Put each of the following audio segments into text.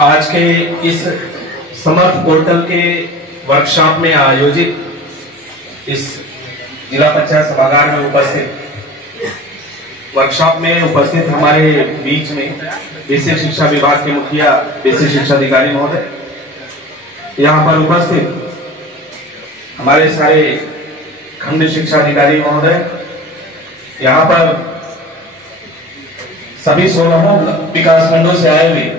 आज के इस समर्थ पोर्टल के वर्कशॉप में आयोजित इस जिला पंचायत सभागार में उपस्थित वर्कशॉप में उपस्थित हमारे बीच में बेसिक शिक्षा विभाग के मुखिया बेसिक शिक्षा अधिकारी महोदय, यहाँ पर उपस्थित हमारे सारे खंड शिक्षा अधिकारी महोदय, यहाँ पर सभी 16 विकास खंडों से आए हुए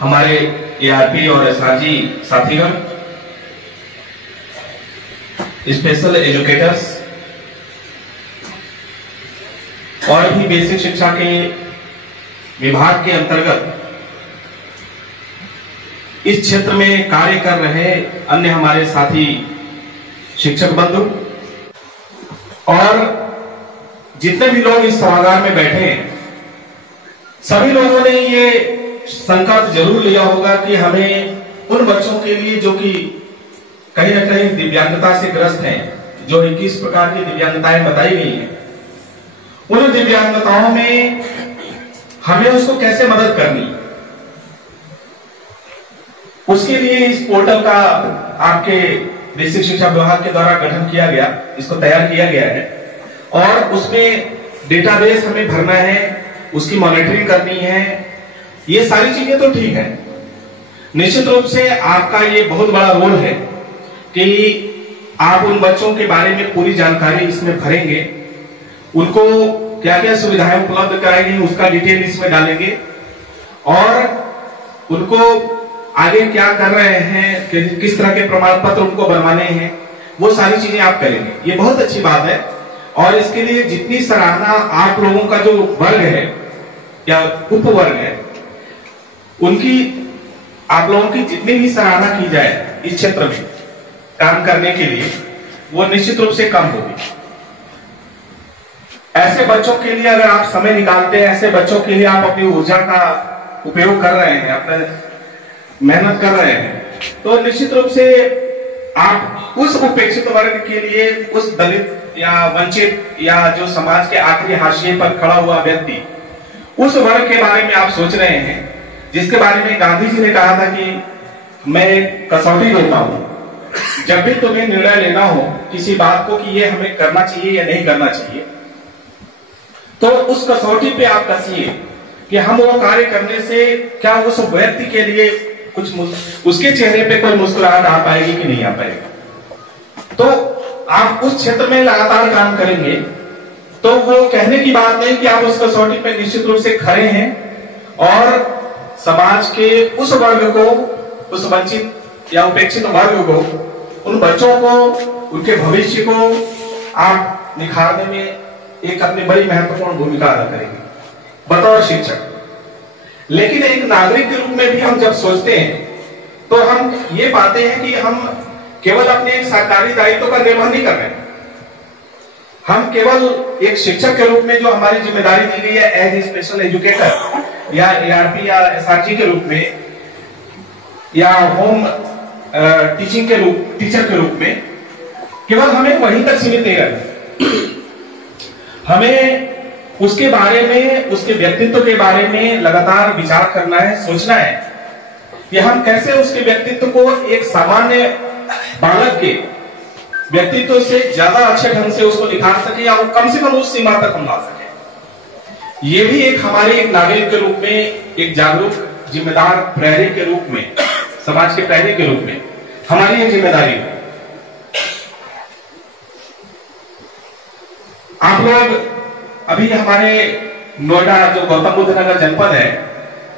हमारे एआरपी और एसआरजी साथीगण, स्पेशल एजुकेटर्स और भी बेसिक शिक्षा के विभाग के अंतर्गत इस क्षेत्र में कार्य कर रहे अन्य हमारे साथी शिक्षक बंधु और जितने भी लोग इस सभागार में बैठे हैं, सभी लोगों ने ये संकल्प जरूर लिया होगा कि हमें उन बच्चों के लिए जो कि कहीं ना कहीं दिव्यांगता से ग्रस्त हैं, जो 21 प्रकार की दिव्यांगताएं बताई गई हैं, उन दिव्यांगताओं में हमें उसको कैसे मदद करनी, उसके लिए इस पोर्टल का आपके बेसिक शिक्षा विभाग के द्वारा गठन किया गया, इसको तैयार किया गया है और उसमें डेटाबेस हमें भरना है, उसकी मॉनिटरिंग करनी है। ये सारी चीजें तो ठीक है, निश्चित रूप से आपका ये बहुत बड़ा रोल है कि आप उन बच्चों के बारे में पूरी जानकारी इसमें भरेंगे, उनको क्या क्या सुविधाएं उपलब्ध कराएंगे उसका डिटेल इसमें डालेंगे और उनको आगे क्या कर रहे हैं, किस तरह के प्रमाण पत्र उनको बनवाने हैं, वो सारी चीजें आप करेंगे। ये बहुत अच्छी बात है और इसके लिए जितनी सराहना आप लोगों का जो वर्ग है या उपवर्ग है, उनकी आप लोगों की जितनी भी सराहना की जाए इस क्षेत्र में काम करने के लिए, वो निश्चित रूप से कम होगी। ऐसे बच्चों के लिए अगर आप समय निकालते हैं, ऐसे बच्चों के लिए आप अपनी ऊर्जा का उपयोग कर रहे हैं, अपने मेहनत कर रहे हैं, तो निश्चित रूप से आप उस उपेक्षित वर्ग के लिए, उस दलित या वंचित या जो समाज के आखिरी हाशिए पर खड़ा हुआ व्यक्ति, उस वर्ग के बारे में आप सोच रहे हैं, जिसके बारे में गांधी जी ने कहा था कि मैं कसौटी लेता हूं, जब भी तुम्हें निर्णय लेना हो किसी बात को कि ये हमें करना चाहिए या नहीं करना चाहिए, तो उस कसौटी पे आप कसिए कि हम वो कार्य करने से क्या उस व्यक्ति के लिए कुछ उसके चेहरे पे कोई मुस्कुराहट आ पाएगी कि नहीं आ पाएगी। तो आप उस क्षेत्र में लगातार काम करेंगे तो वो कहने की बात नहीं कि आप उस कसौटी पे निश्चित रूप से खड़े हैं और समाज के उस वर्ग को, उस वंचित या उपेक्षित वर्ग को, उन बच्चों को, उनके भविष्य को आप निखारने में एक अपनी बड़ी महत्वपूर्ण भूमिका अदा करेंगे बतौर शिक्षक। लेकिन एक नागरिक के रूप में भी हम जब सोचते हैं तो हम ये पाते हैं कि हम केवल अपने एक सरकारी दायित्व का निर्वहन नहीं कर रहे हैं, हम केवल एक शिक्षक के रूप में जो हमारी जिम्मेदारी दी गई है एज ए स्पेशल एजुकेटर या एआरपी या एसआरजी के रूप में या होम टीचर के रूप में, केवल हमें वहीं तक सीमित नहीं रहना, हमें उसके बारे में, उसके व्यक्तित्व के बारे में लगातार विचार करना है, सोचना है कि हम कैसे उसके व्यक्तित्व को एक सामान्य बालक के व्यक्तित्व से ज्यादा अच्छे ढंग से उसको निखार सके या कम से कम उस सीमा तक हम ला सके। ये भी एक हमारे एक नागरिक के रूप में, एक जागरूक जिम्मेदार प्रहरी के रूप में, समाज के प्रहरी के रूप में हमारी ये जिम्मेदारी है। आप लोग अभी हमारे नोएडा जो गौतम बुद्ध नगर जनपद है,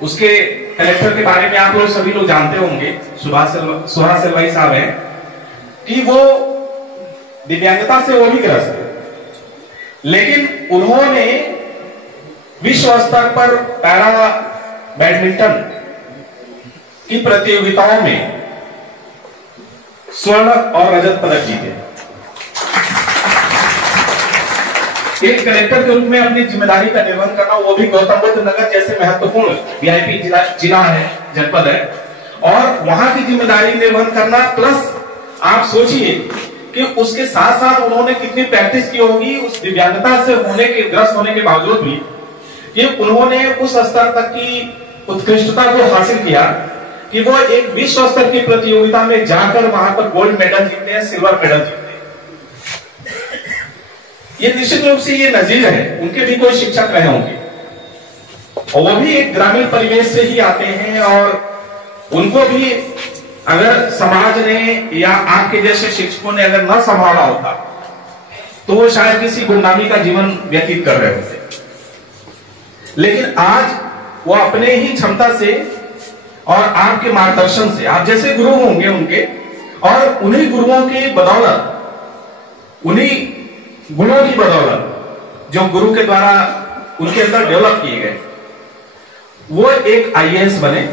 उसके कलेक्टर के बारे में आप लोग सभी लोग जानते होंगे, सुभाष सिलवाई साहब हैं, कि वो दिव्यांगता से वो भी ग्रस्त है, लेकिन उन्होंने विश्व स्तर पर पैरा बैडमिंटन की प्रतियोगिताओं में स्वर्ण और रजत पदक जीते। एक कलेक्टर के रूप में अपनी जिम्मेदारी का निर्वहन करना, वो भी गौतम बुद्ध नगर जैसे महत्वपूर्ण वीआईपी जिला है, जनपद है, और वहां की जिम्मेदारी निर्वहन करना, प्लस आप सोचिए कि उसके साथ साथ उन्होंने कितनी प्रैक्टिस की होगी उस दिव्यांगता से ग्रस्त होने के बावजूद भी, कि उन्होंने उस स्तर तक की उत्कृष्टता को हासिल किया कि वो एक विश्व स्तर की प्रतियोगिता में जाकर वहां पर गोल्ड मेडल जीतते हैं, सिल्वर मेडल जीतते हैं। ये निश्चित रूप से ये नजीर है, उनके भी कोई शिक्षक रहे होंगे और वो भी एक ग्रामीण परिवेश से ही आते हैं और उनको भी अगर समाज ने या आपके जैसे शिक्षकों ने अगर न संभाला होता तो वो शायद किसी गुमनामी का जीवन व्यतीत कर रहे होते। लेकिन आज वो अपने ही क्षमता से और आपके मार्गदर्शन से, आप जैसे गुरु होंगे उनके, और उन्हीं गुरुओं की बदौलत, उन्हीं गुणों की बदौलत जो गुरु के द्वारा उनके अंदर डेवलप किए गए, वो एक आईएएस बने,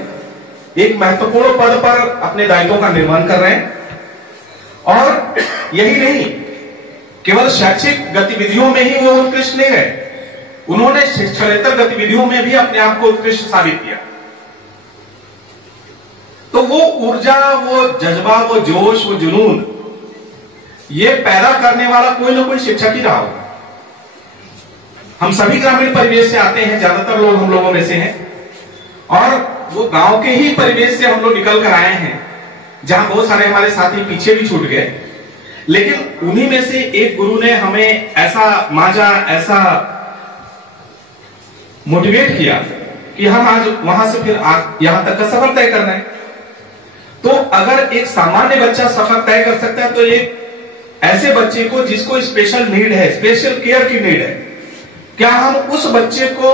एक महत्वपूर्ण पद पर अपने दायित्वों का निर्वहन कर रहे हैं। और यही नहीं, केवल शैक्षिक गतिविधियों में ही वो उत्कृष्ट नहीं रहे, उन्होंने शिक्षणेतर गतिविधियों में भी अपने आप को उत्कृष्ट साबित किया। तो वो ऊर्जा, वो जज्बा, वो जोश, वो जुनून ये पैदा करने वाला कोई ना कोई शिक्षक ही रहा होगा। हम सभी ग्रामीण परिवेश से आते हैं, ज्यादातर लोग हम लोगों में से हैं, और वो गांव के ही परिवेश से हम लोग निकल कर आए हैं, जहां बहुत सारे हमारे साथी पीछे भी छूट गए। लेकिन उन्हीं में से एक गुरु ने हमें ऐसा मांझा, ऐसा मोटिवेट किया कि हम आज वहां से फिर यहां तक का सफर तय कर रहे हैं। तो अगर एक सामान्य बच्चा सफर तय कर सकता है, तो एक ऐसे बच्चे को जिसको स्पेशल नीड है, स्पेशल केयर की नीड है, क्या हम उस बच्चे को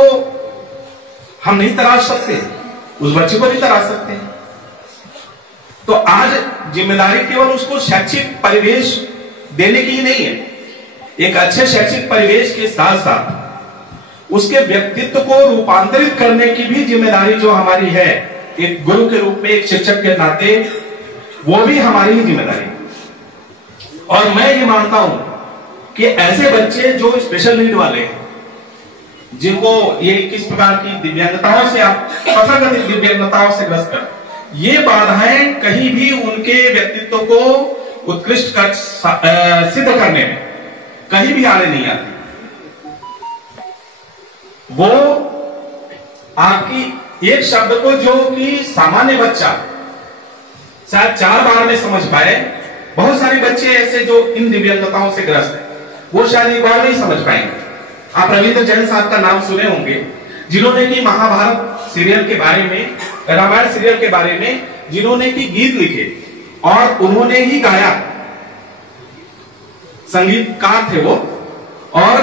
हम नहीं तराश सकते? उस बच्चे को भी तराश सकते हैं। तो आज जिम्मेदारी केवल उसको शैक्षिक परिवेश देने की ही नहीं है, एक अच्छे शैक्षिक परिवेश के साथ साथ उसके व्यक्तित्व को रूपांतरित करने की भी जिम्मेदारी जो हमारी है, एक गुरु के रूप में, एक शिक्षक के नाते, वो भी हमारी ही जिम्मेदारी है। और मैं ये मानता हूं कि ऐसे बच्चे जो स्पेशल नीड वाले हैं, जिनको ये किस प्रकार की दिव्यांगताओं से, आप तथाकथित दिव्यांगताओं से ग्रस्त कर, ये बाधाएं कहीं भी उनके व्यक्तित्व को उत्कृष्ट कर सिद्ध करने में कहीं भी आने नहीं आती। वो आपकी एक शब्द को जो कि सामान्य बच्चा शायद 4 बार में समझ पाए, बहुत सारे बच्चे ऐसे जो इन दिव्यांगताओं से ग्रस्त हैं, वो शायद एक बार नहीं समझ पाएंगे। आप रविंद्र जैन साहब का नाम सुने होंगे, जिन्होंने की महाभारत सीरियल के बारे में, रामायण सीरियल के बारे में जिन्होंने की गीत लिखे और उन्होंने ही गाया, संगीतकार थे वो, और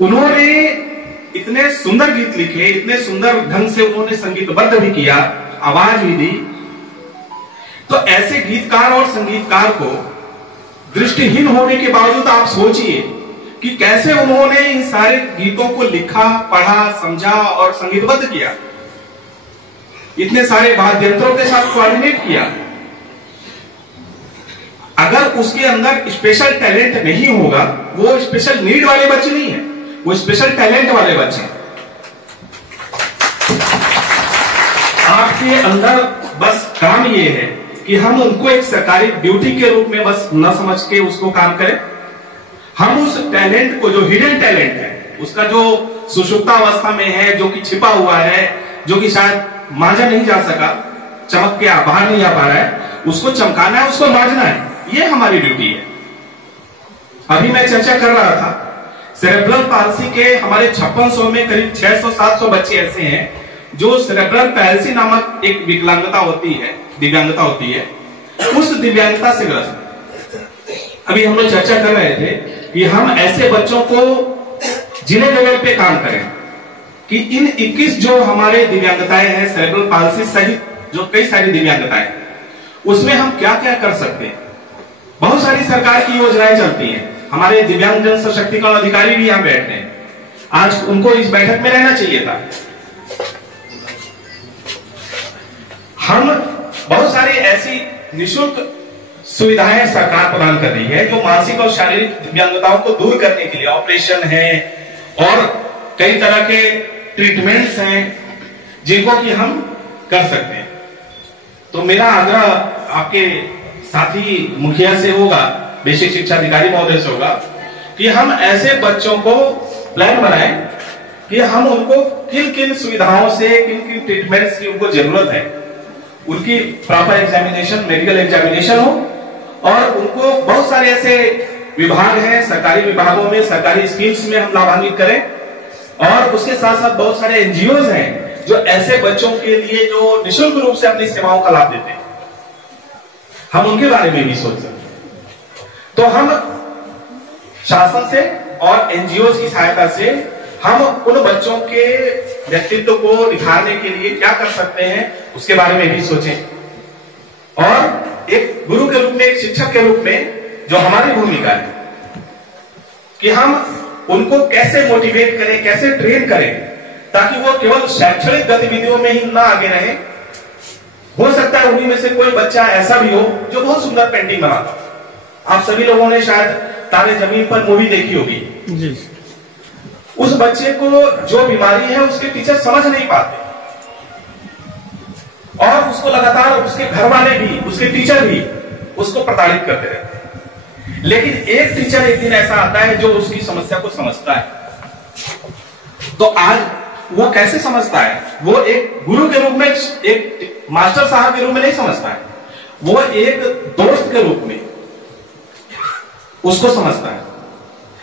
उन्होंने इतने सुंदर गीत लिखे, इतने सुंदर ढंग से उन्होंने संगीतबद्ध भी किया, आवाज भी दी। तो ऐसे गीतकार और संगीतकार को दृष्टिहीन होने के बावजूद आप सोचिए कि कैसे उन्होंने इन सारे गीतों को लिखा, पढ़ा, समझा और संगीतबद्ध किया, इतने सारे वाद्ययंत्रों के साथ कोऑर्डिनेट किया। अगर उसके अंदर स्पेशल टैलेंट नहीं होगा, वो स्पेशल नीड वाले बच्चे नहीं है, वो स्पेशल टैलेंट वाले बच्चे हैं। आपके अंदर बस काम ये है कि हम उनको एक सरकारी ड्यूटी के रूप में बस न समझ के उसको काम करें। हम उस टैलेंट को, जो हिडन टैलेंट है, उसका जो सुषुप्तावस्था में है, जो कि छिपा हुआ है, जो कि शायद मांझा नहीं जा सका, चमक के बाहर नहीं आ पा रहा है, उसको चमकाना है, उसको मांझना है, ये हमारी ड्यूटी है। अभी मैं चर्चा कर रहा था, सेरेब्रल पाल्सी के हमारे 5600 में करीब 600-700 बच्चे ऐसे हैं जो सेरेब्रल पैल्सी नामक एक विकलांगता होती है, दिव्यांगता होती है, उस दिव्यांगता से ग्रस्त। अभी हम लोग चर्चा कर रहे थे कि हम ऐसे बच्चों को जिले लेवल पे काम करें कि इन 21 जो हमारे दिव्यांगताएं हैं, सेरेब्रल पाल्सी सहित जो कई सारी दिव्यांगताएं, उसमें हम क्या क्या कर सकते हैं। बहुत सारी सरकार की योजनाएं चलती हैं, हमारे दिव्यांगजन सशक्तिकरण अधिकारी भी यहां बैठे हैं, आज उनको इस बैठक में रहना चाहिए था। हम बहुत सारी ऐसी निःशुल्क सुविधाएं सरकार प्रदान कर रही है जो मानसिक और शारीरिक दिव्यांगताओं को दूर करने के लिए, ऑपरेशन है और कई तरह के ट्रीटमेंट्स हैं जिनको कि हम कर सकते हैं। तो मेरा आग्रह आपके साथी मुखिया से होगा, बेसिक शिक्षा अधिकारी महोदय से होगा कि हम ऐसे बच्चों को प्लान बनाएं कि हम उनको किन किन सुविधाओं से, किन किन ट्रीटमेंट्स की उनको जरूरत है, उनकी प्रॉपर एग्जामिनेशन, मेडिकल एग्जामिनेशन हो, और उनको बहुत सारे ऐसे विभाग हैं, सरकारी विभागों में, सरकारी स्कीम्स में हम लाभान्वित करें, और उसके साथ साथ बहुत सारे एनजीओ हैं जो ऐसे बच्चों के लिए जो निःशुल्क रूप से अपनी सेवाओं का लाभ देते हैं, हम उनके बारे में भी सोच सकते हैं। तो हम शासन से और एनजीओ की सहायता से हम उन बच्चों के व्यक्तित्व को निखारने के लिए क्या कर सकते हैं उसके बारे में भी सोचें, और एक गुरु के रूप में, एक शिक्षक के रूप में जो हमारी भूमिका है कि हम उनको कैसे मोटिवेट करें, कैसे ट्रेन करें, ताकि वो केवल शैक्षणिक गतिविधियों में ही ना आगे रहे। हो सकता है उन्हीं में से कोई बच्चा ऐसा भी हो जो बहुत सुंदर पेंटिंग बनाता। आप सभी लोगों ने शायद तारे जमीन पर मूवी देखी होगी जी। उस बच्चे को जो बीमारी है उसके टीचर समझ नहीं पाते, और उसको लगातार उसके घर वाले भी, उसके टीचर भी उसको प्रताड़ित करते रहते हैं। लेकिन एक टीचर एक दिन ऐसा आता है जो उसकी समस्या को समझता है। तो आज वो कैसे समझता है? वो एक गुरु के रूप में, एक मास्टर साहब के रूप में नहीं समझता है, वो एक दोस्त के रूप में उसको समझता है,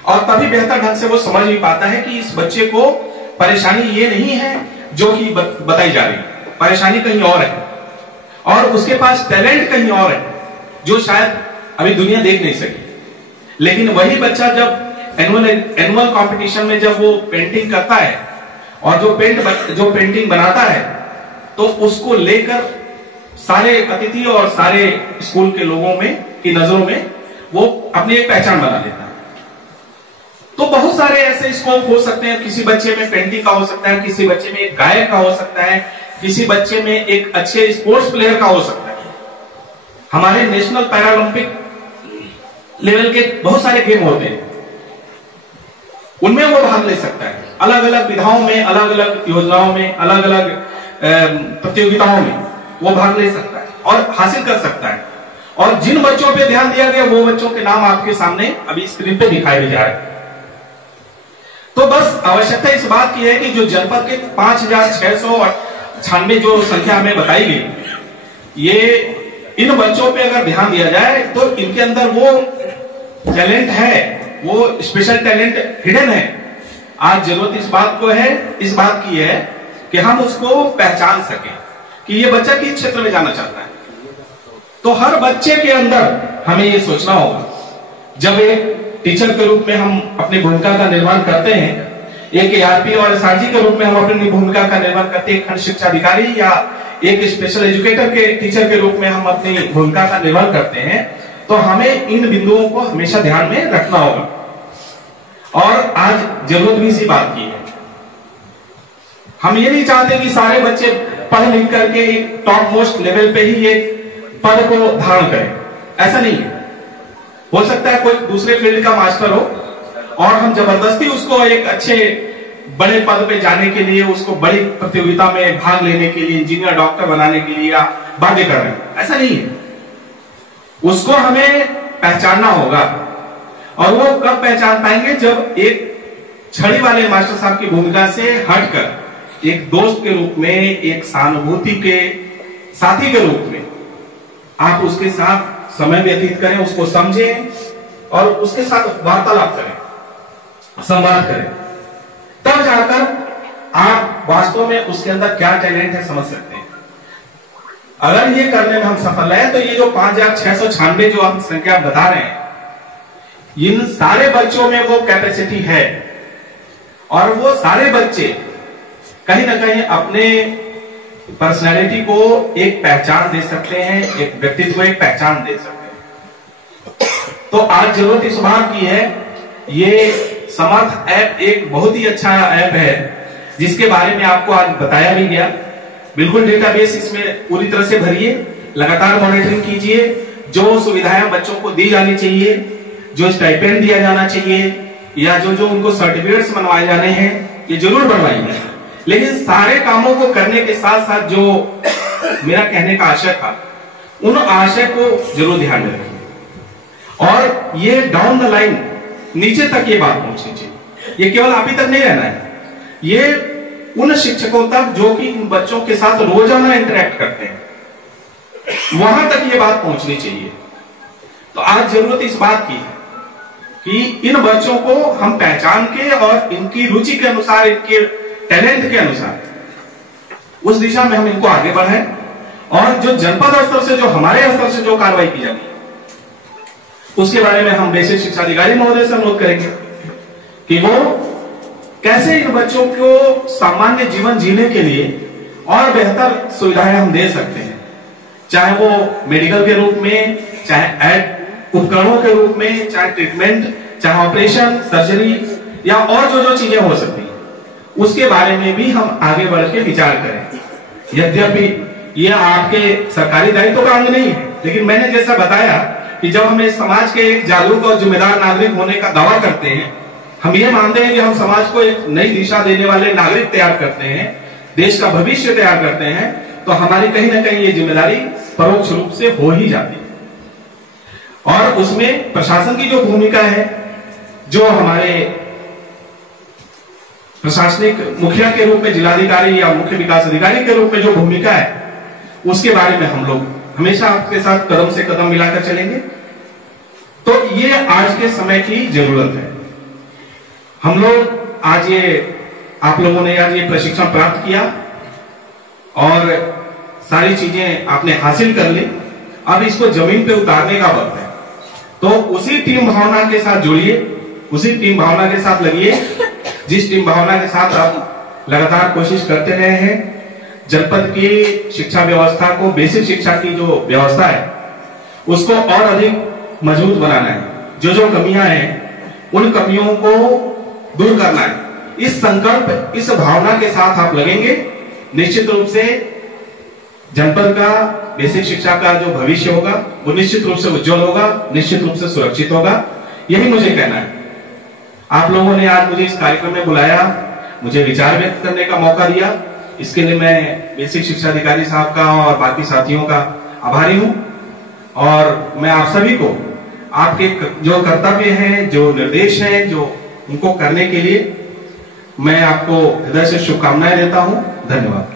और तभी बेहतर ढंग से वो समझ भी पाता है कि इस बच्चे को परेशानी ये नहीं है जो कि बताई जा रही, परेशानी कहीं और है, और उसके पास टैलेंट कहीं और है जो शायद अभी दुनिया देख नहीं सकी। लेकिन वही बच्चा जब एनुअल कंपटीशन में जब वो पेंटिंग करता है और जो पेंटिंग बनाता है, तो उसको लेकर सारे अतिथि और सारे स्कूल के लोगों में की नजरों में वो अपनी एक पहचान बना लेता है। तो बहुत सारे ऐसे स्कोप हो सकते हैं, किसी बच्चे में पेंटिंग का हो सकता है, किसी बच्चे में एक गायक का हो सकता है, किसी बच्चे में एक अच्छे स्पोर्ट्स प्लेयर का हो सकता है। हमारे नेशनल पैरालंपिक लेवल के बहुत सारे गेम होते हैं, उनमें वो भाग ले सकता है। अलग अलग विधाओं में, अलग अलग योजनाओं में, अलग अलग प्रतियोगिताओं में वो भाग ले सकता है और हासिल कर सकता है। और जिन बच्चों पे ध्यान दिया गया वो बच्चों के नाम आपके सामने अभी स्क्रीन पे दिखाए भी जा रहे हैं। तो बस आवश्यकता इस बात की है कि जो जनपद के 5,696 जो संख्या हमें बताई गई, ये इन बच्चों पे अगर ध्यान दिया जाए तो इनके अंदर वो टैलेंट है, वो स्पेशल टैलेंट हिडन है। आज जरूरत इस बात की है कि हम उसको पहचान सकें कि ये बच्चा किस क्षेत्र में जाना चाहता है। तो हर बच्चे के अंदर हमें ये सोचना होगा, जब एक टीचर के रूप में हम अपनी भूमिका का निर्माण करते हैं, एक एआरपी और एसआरजी के रूप में हम अपनी भूमिका का निर्माण करते हैं, खंड शिक्षा अधिकारी या एक स्पेशल एजुकेटर के टीचर के रूप में हम अपनी भूमिका का निर्माण करते हैं, तो हमें इन बिंदुओं को हमेशा ध्यान में रखना होगा। और आज जरूरत भी इसी बात की है। हम ये नहीं चाहते कि सारे बच्चे पढ़ लिख करके एक टॉप मोस्ट लेवल पे ही एक पद को धारण करें, ऐसा नहीं है। हो सकता है कोई दूसरे फील्ड का मास्टर हो और हम जबरदस्ती उसको एक अच्छे बड़े पद पे जाने के लिए, उसको बड़ी प्रतियोगिता में भाग लेने के लिए, इंजीनियर डॉक्टर बनाने के लिए बाध्य कर रहे हैं, ऐसा नहीं है। उसको हमें पहचानना होगा, और वो कब पहचान पाएंगे? जब एक छड़ी वाले मास्टर साहब की भूमिका से हटकर एक दोस्त के रूप में, एक सहानुभूति के साथी के रूप में आप उसके साथ समय व्यतीत करें, उसको समझें और उसके साथ वार्तालाप करें, संवाद करें, तब जाकर आप वास्तव में उसके अंदर क्या टैलेंट है समझ सकते हैं। अगर ये करने में हम सफल हैं तो ये जो 5,696 जो हम संख्या बता रहे हैं, इन सारे बच्चों में वो कैपेसिटी है, और वो सारे बच्चे कहीं ना कहीं अपने पर्सनालिटी को एक पहचान दे सकते हैं, एक व्यक्तित्व को एक पहचान दे सकते हैं। तो आज जरूरत इस बात की है, ये समर्थ ऐप एक बहुत ही अच्छा ऐप है जिसके बारे में आपको आज बताया भी गया। बिल्कुल डेटाबेस इसमें पूरी तरह से भरिए, लगातार मॉनिटरिंग कीजिए, जो सुविधाएं बच्चों को दी जानी चाहिए, जो स्टाइपेंड दिया जाना चाहिए, या जो उनको सर्टिफिकेट्स बनवाए जाने हैं, ये जरूर बनवाइए। लेकिन सारे कामों को करने के साथ साथ जो मेरा कहने का आशय था, उन आशय को जरूर ध्यान में रखिए, और ये डाउन द लाइन नीचे तक ये बात पहुंचनी चाहिए। ये केवल आप ही तक नहीं रहना है, ये उन शिक्षकों तक जो कि इन बच्चों के साथ रोजाना इंटरेक्ट करते हैं, वहां तक ये बात पहुंचनी चाहिए। तो आज जरूरत इस बात की है कि इन बच्चों को हम पहचान के और इनकी रुचि के अनुसार, इनके टैलेंट के अनुसार उस दिशा में हम इनको आगे बढ़ाएं, और जो जनपद स्तर से, जो हमारे स्तर से जो कार्रवाई की जाती है उसके बारे में हम बेसिक शिक्षा अधिकारी महोदय से अनुरोध करेंगे कि वो कैसे इन बच्चों को सामान्य जीवन जीने के लिए और बेहतर सुविधाएं हम दे सकते हैं, चाहे वो मेडिकल के रूप में, चाहे उपकरणों के रूप में, चाहे ट्रीटमेंट, चाहे ऑपरेशन, सर्जरी, या और जो चीजें हो सकती हैं, उसके बारे में भी हम आगे बढ़ के विचार करें। यद्यपि ये आपके सरकारी दायित्व का अंग नहीं है, लेकिन मैंने जैसा बताया कि जब हम इस समाज के एक जागरूक और जिम्मेदार नागरिक होने का दावा करते हैं, हम ये मानते हैं कि हम समाज को एक नई दिशा देने वाले नागरिक तैयार करते हैं, देश का भविष्य तैयार करते हैं, तो हमारी कहीं ना कहीं ये जिम्मेदारी परोक्ष रूप से हो ही जाती है। और उसमें प्रशासन की जो भूमिका है, जो हमारे प्रशासनिक मुखिया के रूप में जिलाधिकारी या मुख्य विकास अधिकारी के रूप में जो भूमिका है, उसके बारे में हम लोग हमेशा आपके साथ कदम से कदम मिलाकर चलेंगे। तो ये आज के समय की जरूरत है। हम लोग आज आप लोगों ने आज ये प्रशिक्षण प्राप्त किया और सारी चीजें आपने हासिल कर ली, अब इसको जमीन पे उतारने का वक्त है। तो उसी टीम भावना के साथ जुड़िए, उसी टीम भावना के साथ लगिए, जिस टीम भावना के साथ आप लगातार कोशिश करते रहे हैं जनपद की शिक्षा व्यवस्था को, बेसिक शिक्षा की जो व्यवस्था है उसको और अधिक मजबूत बनाना है। जो कमियां हैं उन कमियों को दूर करना है। इस संकल्प, इस भावना के साथ आप लगेंगे, निश्चित रूप से जनपद का बेसिक शिक्षा का जो भविष्य होगा वो निश्चित रूप से उज्जवल होगा, निश्चित रूप से सुरक्षित होगा। यही मुझे कहना है। आप लोगों ने आज मुझे इस कार्यक्रम में बुलाया, मुझे विचार व्यक्त करने का मौका दिया, इसके लिए मैं बेसिक शिक्षा अधिकारी साहब का और बाकी साथियों का आभारी हूं। और मैं आप सभी को आपके जो कर्तव्य हैं, जो निर्देश हैं, जो उनको करने के लिए मैं आपको हृदय से शुभकामनाएं देता हूं। धन्यवाद।